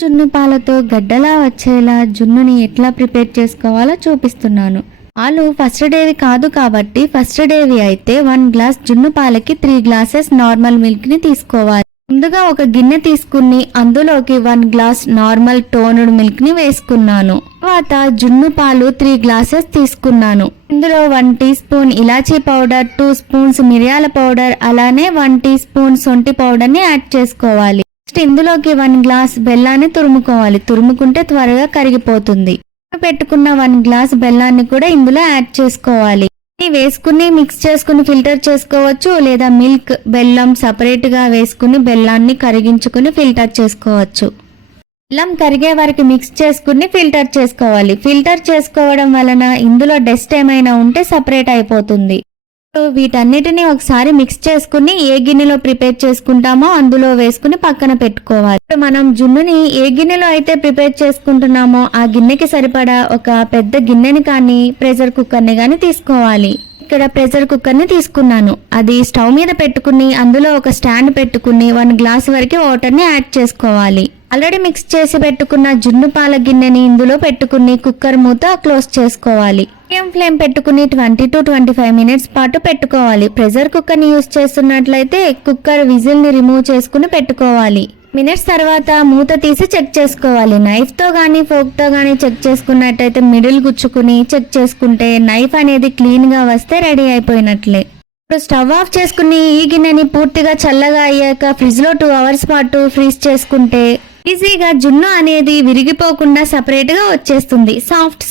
జున్ను పాలతో గడ్డలా వచ్చేలా జున్నుని ఎట్లా ప్రిపేర్ చేసుకోవాలో చూపిస్తున్నాను. పాలు ఫస్ట్ డేవి కాదు కాబట్టి ఫస్ట్ డేవి అయితే వన్ గ్లాస్ జున్ను పాలకి త్రీ గ్లాసెస్ నార్మల్ మిల్క్ని తీసుకోవాలి. ముందుగా ఒక గిన్నె తీసుకుని అందులోకి వన్ గ్లాస్ నార్మల్ టోనుడ్ మిల్క్ని వేసుకున్నాను. తర్వాత జున్ను పాలు త్రీ గ్లాసెస్ తీసుకున్నాను. ఇందులో వన్ టీ స్పూన్ ఇలాచీ పౌడర్ టూ స్పూన్స్ మిరియాల పౌడర్ అలానే వన్ టీ స్పూన్ సొంటి పౌడర్ని యాడ్ చేసుకోవాలి. నెక్స్ట్ ఇందులోకి వన్ గ్లాస్ బెల్లాన్ని తురుముకోవాలి. తురుముకుంటే త్వరగా కరిగిపోతుంది. పెట్టుకున్న వన్ గ్లాస్ బెల్లాన్ని కూడా ఇందులో యాడ్ చేసుకోవాలి. వేసుకుని మిక్స్ చేసుకుని ఫిల్టర్ చేసుకోవచ్చు లేదా మిల్క్ బెల్లం సపరేట్గా వేసుకుని బెల్లాన్ని కరిగించుకుని ఫిల్టర్ చేసుకోవచ్చు. బెల్లం కరిగే వరకు మిక్స్ చేసుకుని ఫిల్టర్ చేసుకోవాలి. ఫిల్టర్ చేసుకోవడం వలన ఇందులో డస్ట్ ఏమైనా ఉంటే సపరేట్ అయిపోతుంది. వీటన్నిటిని ఒకసారి మిక్స్ చేసుకుని ఏ గిన్నెలో ప్రిపేర్ చేసుకుంటామో అందులో వేసుకుని పక్కన పెట్టుకోవాలి. ఇప్పుడు మనం జున్నుని ఏ గిన్నెలో అయితే ప్రిపేర్ చేసుకుంటున్నామో ఆ గిన్నెకి సరిపడా ఒక పెద్ద గిన్నెని కానీ ప్రెషర్ కుక్కర్ని కానీ తీసుకోవాలి. ఇక్కడ ప్రెషర్ కుక్కర్ని తీసుకున్నాను. అది స్టవ్ మీద పెట్టుకుని అందులో ఒక స్టాండ్ పెట్టుకుని వన్ గ్లాస్ వరకు వాటర్ని యాడ్ చేసుకోవాలి. ఆల్రెడీ మిక్స్ చేసి పెట్టుకున్న జున్ను పాల గిన్నెని ఇందులో పెట్టుకుని కుక్కర్ మూత క్లోజ్ చేసుకోవాలి. మీడియం ఫ్లేమ్ పెట్టుకుని twenty to twenty five minutes పాటు పెట్టుకోవాలి. ప్రెషర్ కుక్కర్ని యూస్ చేస్తున్నట్లయితే కుక్కర్ విజిల్ని రిమూవ్ చేసుకుని పెట్టుకోవాలి. మినిట్స్ తర్వాత మూత తీసి చెక్ చేసుకోవాలి. నైఫ్తో కానీ ఫోక్తో కానీ చెక్ చేసుకున్నట్టయితే మిడిల్ గుచ్చుకుని చెక్ చేసుకుంటే నైఫ్ అనేది క్లీన్గా వస్తే రెడీ అయిపోయినట్లే. ఇప్పుడు స్టవ్ ఆఫ్ చేసుకుని ఈ గిన్నెని పూర్తిగా చల్లగా అయ్యాక ఫ్రిడ్జ్లో టూ అవర్స్ పాటు ఫ్రీజ్ చేసుకుంటే ఈజీగా జున్ను అనేది విరిగిపోకుండా సపరేట్గా వచ్చేస్తుంది. Soft soft